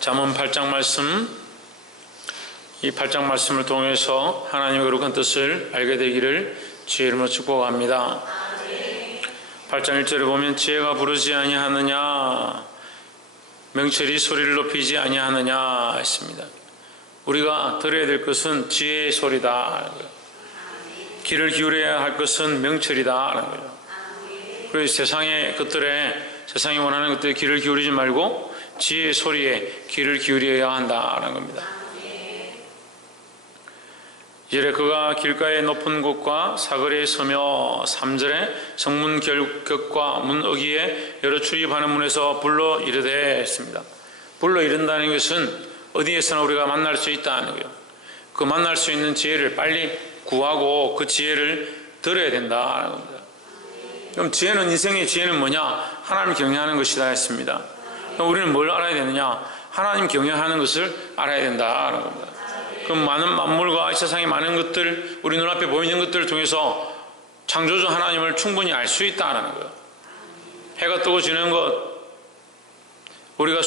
잠언 8장 말씀, 이 8장 말씀을 통해서 하나님의 거룩한 뜻을 알게 되기를 주의 이름으로 축복합니다. 8장 1절에 보면 지혜가 부르지 아니하느냐, 명철이 소리를 높이지 아니하느냐 했습니다. 우리가 들어야 될 것은 지혜의 소리다. 귀를 기울여야 할 것은 명철이다. 그래서 세상의 것들에, 세상이 원하는 것들에 귀를 기울이지 말고 지혜의 소리에 귀를 기울여야 한다는 겁니다. 이래 그가 길가의 높은 곳과 사거리에 서며 3절에 성문 결격과 문 어귀에 여러 출입하는 문에서 불러 이르되 했습니다. 불러 이른다는 것은 어디에서나 우리가 만날 수 있다는 거예요. 그 만날 수 있는 지혜를 빨리 구하고 그 지혜를 들어야 된다는 겁니다. 그럼 지혜는, 인생의 지혜는 뭐냐? 하나님 경외하는 것이다 했습니다. 그럼 우리는 뭘 알아야 되느냐? 하나님 경외하는 것을 알아야 된다는 겁니다. 그럼 많은 만물과 이 세상의 많은 것들, 우리 눈앞에 보이는 것들을 통해서 창조주 하나님을 충분히 알 수 있다는 거예요. 해가 뜨고 지는 것, 우리가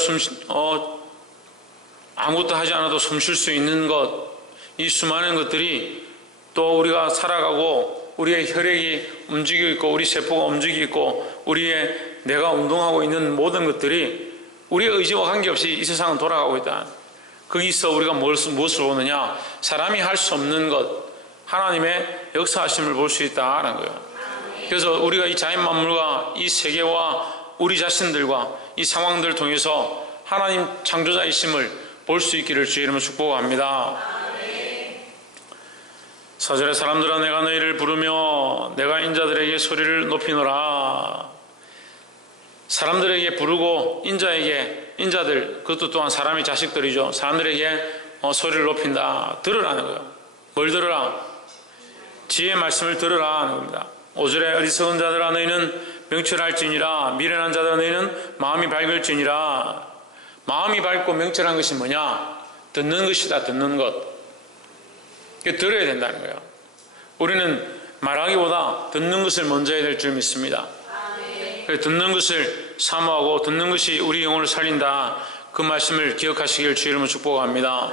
아무것도 하지 않아도 숨 쉴 수 있는 것, 이 수많은 것들이 또 우리가 살아가고 우리의 혈액이 움직이고 있고 우리 세포가 움직이고 있고 우리의 뇌가 운동하고 있는 모든 것들이 우리의 의지와 관계없이 이 세상은 돌아가고 있다. 거기서 우리가 무엇을 보느냐? 사람이 할 수 없는 것, 하나님의 역사하심을 볼 수 있다는 거예요. 그래서 우리가 이 자연 만물과 이 세계와 우리 자신들과 이 상황들을 통해서 하나님 창조자이심을 볼 수 있기를 주의 이름으로 축복합니다. 4절에 사람들아 내가 너희를 부르며 내가 인자들에게 소리를 높이노라. 사람들에게 부르고 인자들, 그것도 또한 사람의 자식들이죠. 사람들에게 소리를 높인다. 들으라는 거예요. 뭘 들으라? 지혜의 말씀을 들으라 하는 겁니다. 5절에 어리석은 자들아 너희는 명철할지니라. 미련한 자들아 너희는 마음이 밝을지니라. 마음이 밝고 명철한 것이 뭐냐? 듣는 것이다. 듣는 것. 들어야 된다는 거예요. 우리는 말하기보다 듣는 것을 먼저 해야 될 줄 믿습니다. 듣는 것을 사모하고 듣는 것이 우리 영혼을 살린다. 그 말씀을 기억하시길 주의 이름으로 축복합니다.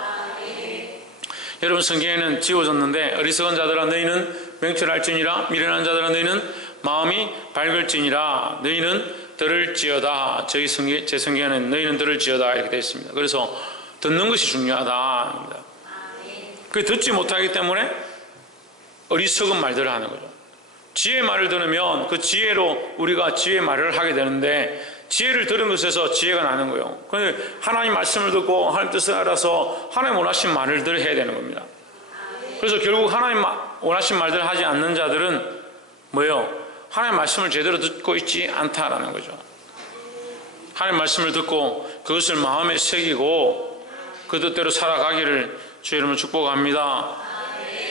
여러분, 성경에는 지워졌는데 어리석은 자들아 너희는 명철할지니라. 미련한 자들아 너희는 마음이 밝을지니라. 너희는 들을지어다. 제 성경에는 너희는 들을지어다 이렇게 되어 있습니다. 그래서 듣는 것이 중요하다. 그 듣지 못하기 때문에 어리석은 말들을 하는 거죠. 지혜의 말을 들으면 그 지혜로 우리가 지혜의 말을 하게 되는데, 지혜를 들은 것에서 지혜가 나는 거예요. 그런데 하나님 말씀을 듣고 하나님 뜻을 알아서 하나님 원하신 말을 해야 되는 겁니다. 그래서 결국 하나님 원하신 말들을 하지 않는 자들은 뭐예요? 하나님 말씀을 제대로 듣고 있지 않다라는 거죠. 하나님 말씀을 듣고 그것을 마음에 새기고 그 뜻대로 살아가기를 주의 이름으로 축복합니다.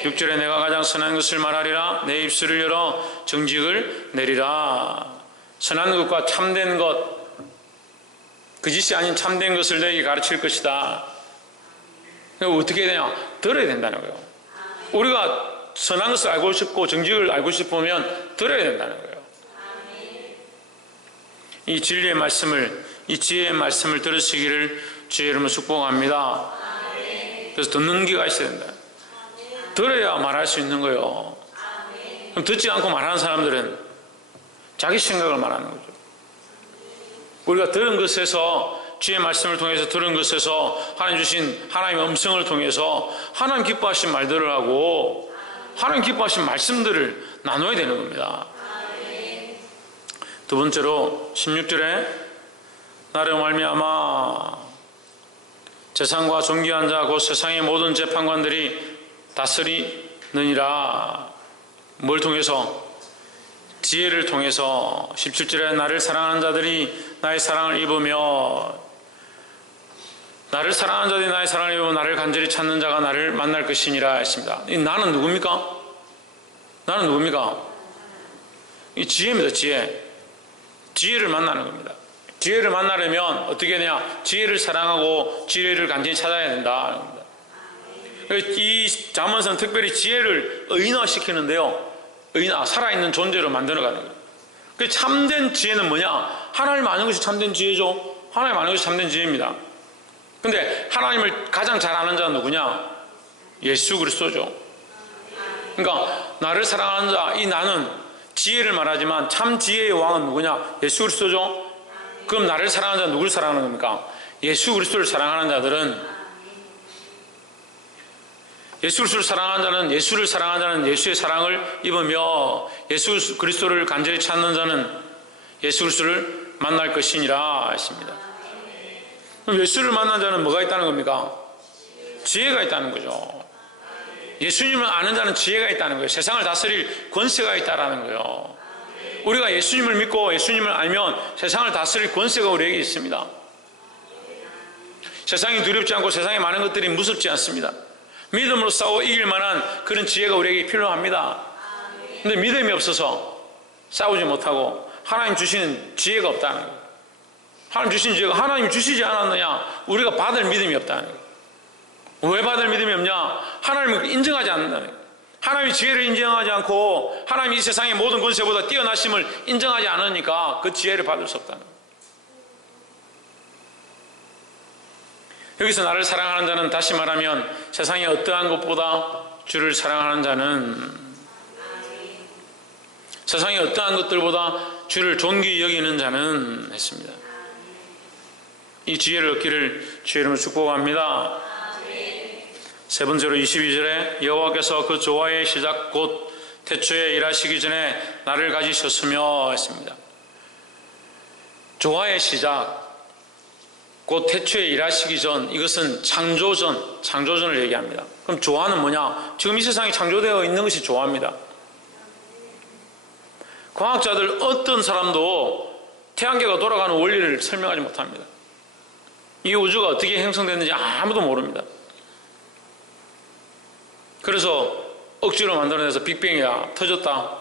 6절에 내가 가장 선한 것을 말하리라. 내 입술을 열어 정직을 내리라. 선한 것과 참된 것, 거짓이 아닌 참된 것을 너에게 가르칠 것이다. 그러니까 어떻게 해야 되냐? 들어야 된다는 거예요. 우리가 선한 것을 알고 싶고 정직을 알고 싶으면 들어야 된다는 거예요. 이 진리의 말씀을, 이 지혜의 말씀을 들으시기를 주의 이름으로 축복합니다. 그래서 듣는 귀가 있어야 된다. 들어야 말할 수 있는 거예요. 그럼 듣지 않고 말하는 사람들은 자기 생각을 말하는 거죠. 우리가 들은 것에서, 주의 말씀을 통해서 들은 것에서 하나님 주신 하나님의 음성을 통해서 하나님 기뻐하신 말들을 하고 하나님 기뻐하신 말씀들을 나눠야 되는 겁니다. 두 번째로 16절에 나로 말미암아 재상과 존귀한 자 곧 세상의 모든 재판관들이 다스리느니라. 뭘 통해서? 지혜를 통해서. 17절에 나를 사랑하는 자들이 나의 사랑을 입으며, 나를 사랑하는 자들이 나의 사랑을 입으며 나를 간절히 찾는 자가 나를 만날 것이니라 했습니다. 이 나는 누굽니까? 나는 누굽니까? 이 지혜입니다. 지혜를 만나는 겁니다. 지혜를 만나려면 어떻게 되냐? 지혜를 사랑하고 지혜를 간절히 찾아야 된다. 이 잠언서는 특별히 지혜를 의인화시키는데요. 살아있는 존재로 만들어가는 거예요. 그 참된 지혜는 뭐냐? 하나님 아는 것이 참된 지혜죠. 하나님 아는 것이 참된 지혜입니다. 근데 하나님을 가장 잘 아는 자는 누구냐? 예수 그리스도죠. 그러니까 나를 사랑하는 자, 이 나는 지혜를 말하지만 참 지혜의 왕은 누구냐? 예수 그리스도죠. 그럼 나를 사랑하는 자는 누구를 사랑하는 겁니까? 예수 그리스도를 사랑하는 자들은, 예수 그리스도를 사랑하는 자는, 예수를 사랑하는 자는 예수의 사랑을 입으며 예수 그리스도를 간절히 찾는 자는 예수 그리스도를 만날 것이니라 했습니다. 그럼 예수를 만난 자는 뭐가 있다는 겁니까? 지혜가 있다는 거죠. 예수님을 아는 자는 지혜가 있다는 거예요. 세상을 다스릴 권세가 있다는 거예요. 우리가 예수님을 믿고 예수님을 알면 세상을 다스릴 권세가 우리에게 있습니다. 세상이 두렵지 않고 세상의 많은 것들이 무섭지 않습니다. 믿음으로 싸워 이길 만한 그런 지혜가 우리에게 필요합니다. 근데 믿음이 없어서 싸우지 못하고 하나님 주시는 지혜가 없다는 거예요. 하나님 주시는 지혜가 하나님 주시지 않았느냐? 우리가 받을 믿음이 없다는 거예요. 왜 받을 믿음이 없냐? 하나님을 인정하지 않는다는 거예요. 하나님의 지혜를 인정하지 않고 하나님이 이 세상의 모든 권세보다 뛰어나심을 인정하지 않으니까 그 지혜를 받을 수 없다는 거예요. 여기서 나를 사랑하는 자는, 다시 말하면 세상의 어떠한 것보다 주를 사랑하는 자는, 세상의 어떠한 것들보다 주를 존귀히 여기는 자는 했습니다. 이 지혜를 얻기를 주의 이름으로 축복합니다. 세 번째로 22절에 여호와께서 그 조화의 시작 곧 태초에 일하시기 전에 나를 가지셨으며 했습니다. 조화의 시작 곧 태초에 일하시기 전, 이것은 창조전을 얘기합니다. 그럼 조화는 뭐냐? 지금 이 세상이 창조되어 있는 것이 조화입니다. 과학자들 어떤 사람도 태양계가 돌아가는 원리를 설명하지 못합니다. 이 우주가 어떻게 형성됐는지 아무도 모릅니다. 그래서 억지로 만들어내서 빅뱅이야, 터졌다.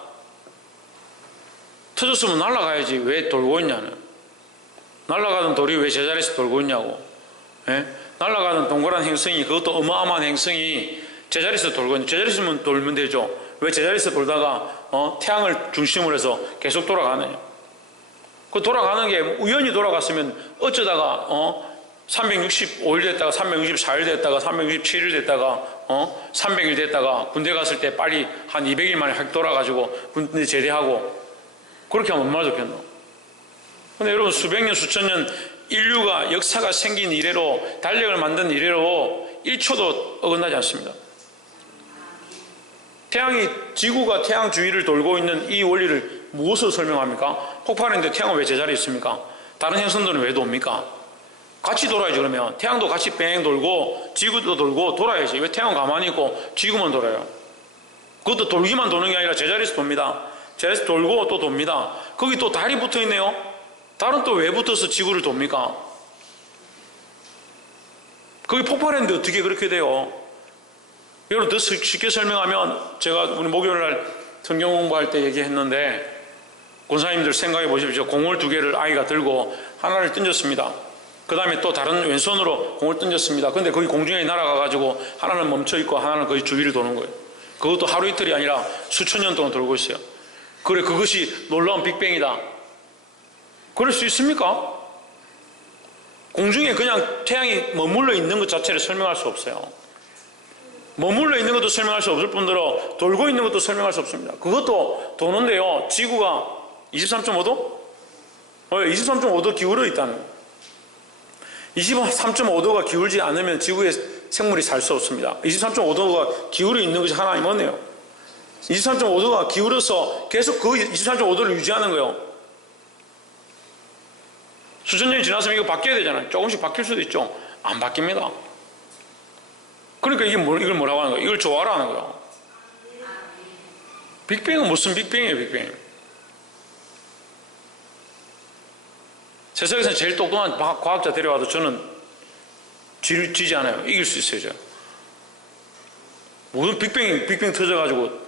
터졌으면 날아가야지 왜 돌고 있냐는. 날아가던 돌이 왜 제자리에서 돌고 있냐고. 예? 날아가던 동그란 행성이, 그것도 어마어마한 행성이 제자리에서 돌고 있는데, 제자리에서 돌면 되죠. 왜 제자리에서 돌다가 태양을 중심으로 해서 계속 돌아가느냐. 그 돌아가는 게 우연히 돌아갔으면 어쩌다가 365일 됐다가 364일 됐다가 367일 됐다가 300일 됐다가 군대 갔을 때 빨리 한 200일 만에 확 돌아가지고 군대 제대하고, 그렇게 하면 얼마나 좋겠노. 근데 여러분, 수백 년 수천 년 인류가 역사가 생긴 이래로, 달력을 만든 이래로 1초도 어긋나지 않습니다. 지구가 태양 주위를 돌고 있는 이 원리를 무엇으로 설명합니까? 폭발했는데 태양은 왜 제자리에 있습니까? 다른 행성들은 왜 돕니까? 같이 돌아야지. 그러면 태양도 같이 뺑 돌고 지구도 돌고 돌아야지. 왜 태양은 가만히 있고 지구만 돌아요? 그것도 돌기만 도는 게 아니라 제자리에서 돕니다. 제자리에서 돌고 또 돕니다. 거기 또 달이 붙어 있네요. 달은 또 왜 붙어서 지구를 돕니까? 거기 폭발했는데 어떻게 그렇게 돼요? 여러분, 더 쉽게 설명하면, 제가 우리 목요일날 성경 공부할 때 얘기했는데, 권사님들 생각해 보십시오. 공을 2개를 아이가 들고 하나를 던졌습니다. 그 다음에 또 다른 왼손으로 공을 던졌습니다. 근데 거기 공중에 날아가가지고 하나는 멈춰있고 하나는 거의 주위를 도는 거예요. 그것도 하루 이틀이 아니라 수천 년 동안 돌고 있어요. 그래, 그것이 놀라운 빅뱅이다. 그럴 수 있습니까? 공중에 그냥 태양이 머물러 있는 것 자체를 설명할 수 없어요. 머물러 있는 것도 설명할 수 없을 뿐더러 돌고 있는 것도 설명할 수 없습니다. 그것도 도는데요, 지구가 23.5도? 23.5도 기울어 있다는 거예요. 23.5도가 기울지 않으면 지구에 생물이 살 수 없습니다. 23.5도가 기울어 있는 것이 하나님 은혜요. 23.5도가 기울어서 계속 그 23.5도를 유지하는 거예요. 수천 년이 지났으면 이거 바뀌어야 되잖아요. 조금씩 바뀔 수도 있죠. 안 바뀝니다. 그러니까 이걸 뭐라고 하는 거예요? 이걸 조화라는 거예요. 빅뱅은 무슨 빅뱅이에요, 빅뱅? 세상에서 제일 똑똑한 과학자 데려와도 저는 지지 않아요. 이길 수 있어요, 제가. 모든 빅뱅 터져가지고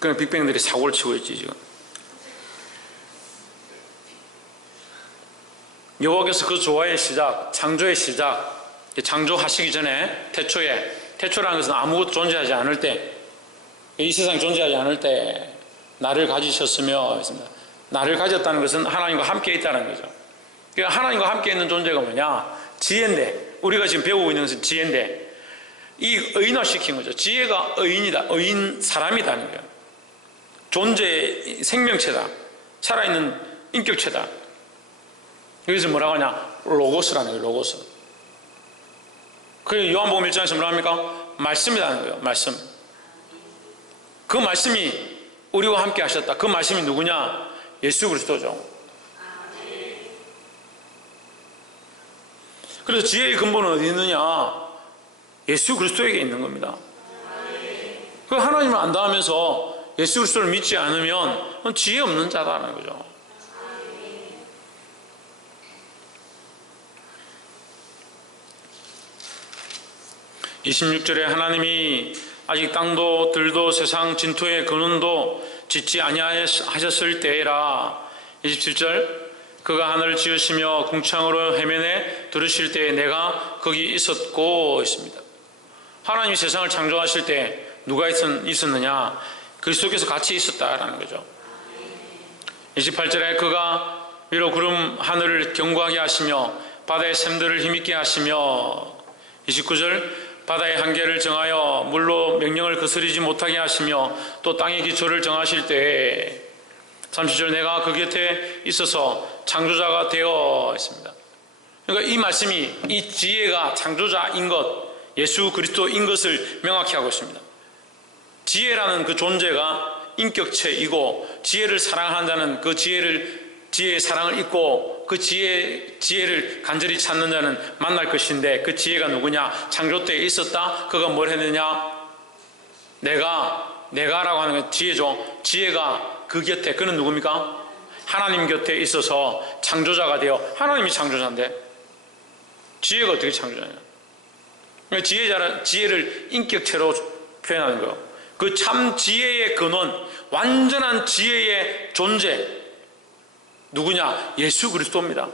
그냥 빅뱅들이 사고를 치고 있지, 지금. 여호와께서 그 조화의 시작, 창조의 시작, 창조하시기 전에 태초라는 것은 아무것도 존재하지 않을 때, 이 세상이 존재하지 않을 때 나를 가지셨으며 했습니다. 나를 가졌다는 것은 하나님과 함께 있다는 거죠. 그러니까 하나님과 함께 있는 존재가 뭐냐? 지혜인데, 우리가 지금 배우고 있는 것은 지혜인데, 이 의인화시킨 거죠. 지혜가 의인이다, 의인 사람이다는 거예요. 존재의 생명체다, 살아있는 인격체다. 여기서 뭐라고 하냐? 로고스라는 거예요. 로고스. 그리고 요한복음 1장에서 뭐라 합니까? 말씀이라는 거예요. 말씀. 그 말씀이 우리와 함께 하셨다. 그 말씀이 누구냐? 예수 그리스도죠. 그래서 지혜의 근본은 어디 있느냐? 예수 그리스도에게 있는 겁니다. 그 하나님을 안다 하면서 예수 그리스도를 믿지 않으면 지혜 없는 자다라는 거죠. (26절에) 하나님이 아직 땅도 들도 세상 진토의 근원도 짓지 아니하셨을 때라. (27절) 그가 하늘을 지으시며 궁창으로 해면에 두르실 때에 내가 거기 있었고 있습니다. 하나님이 세상을 창조하실 때 누가 있었느냐? 그리스도께서 같이 있었다라는 거죠. 28절에 그가 위로 구름 하늘을 견고하게 하시며 바다의 샘들을 힘있게 하시며 29절 바다의 한계를 정하여 물로 명령을 거스르지 못하게 하시며 또 땅의 기초를 정하실 때에 30절 내가 그 곁에 있어서 창조자가 되어 있습니다. 그러니까 이 말씀이 이 지혜가 창조자인 것, 예수 그리스도인 것을 명확히 하고 있습니다. 지혜라는 그 존재가 인격체이고 지혜를 사랑하는 자는 그 지혜의 사랑을 잊고 그 지혜를 간절히 찾는 자는 만날 것인데 그 지혜가 누구냐? 창조 때에 있었다. 그가 뭘 했느냐? 내가라고 하는 건 지혜죠. 지혜가 그 곁에, 그는 누굽니까? 하나님 곁에 있어서 창조자가 되어, 하나님이 창조자인데 지혜가 어떻게 창조자냐? 지혜를 인격체로 표현하는 거예요. 그 참 지혜의 근원, 완전한 지혜의 존재 누구냐? 예수 그리스도입니다.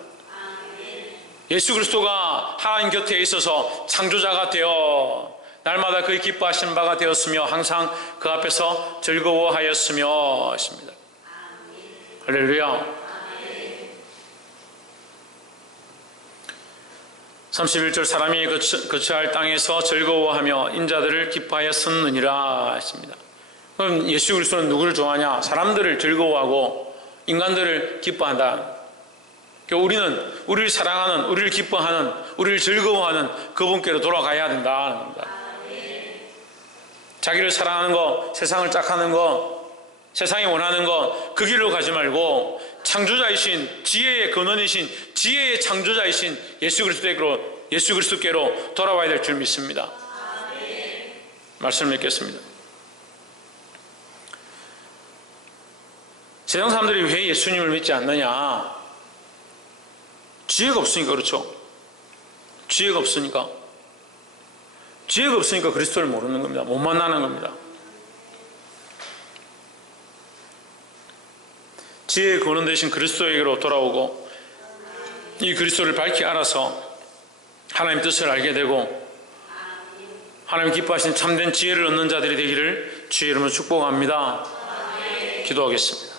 예수 그리스도가 하나님 곁에 있어서 창조자가 되어 날마다 그의 기뻐하시는 바가 되었으며 항상 그 앞에서 즐거워하였으며 했습니다. 할렐루야. 31절 사람이 거처할 땅에서 즐거워하며 인자들을 기뻐하였었느니라 했습니다. 그럼 예수 그리스도는 누구를 좋아하냐? 사람들을 즐거워하고 인간들을 기뻐한다. 우리는 우리를 사랑하는, 우리를 기뻐하는, 우리를 즐거워하는 그분께로 돌아가야 된다는 겁니다. 자기를 사랑하는 거, 세상을 짝하는 거, 세상이 원하는 거, 그 길로 가지 말고 창조자이신, 지혜의 근원이신, 지혜의 창조자이신 예수 그리스도께로 돌아와야 될 줄 믿습니다. 말씀을 읽겠습니다. 세상 사람들이 왜 예수님을 믿지 않느냐? 지혜가 없으니까 그렇죠. 지혜가 없으니까 그리스도를 모르는 겁니다. 못 만나는 겁니다. 지혜의 근원 되신 그리스도에게로 돌아오고 이 그리스도를 밝히 알아서 하나님 뜻을 알게 되고 하나님 기뻐하신 참된 지혜를 얻는 자들이 되기를 주의 이름으로 축복합니다. 기도하겠습니다.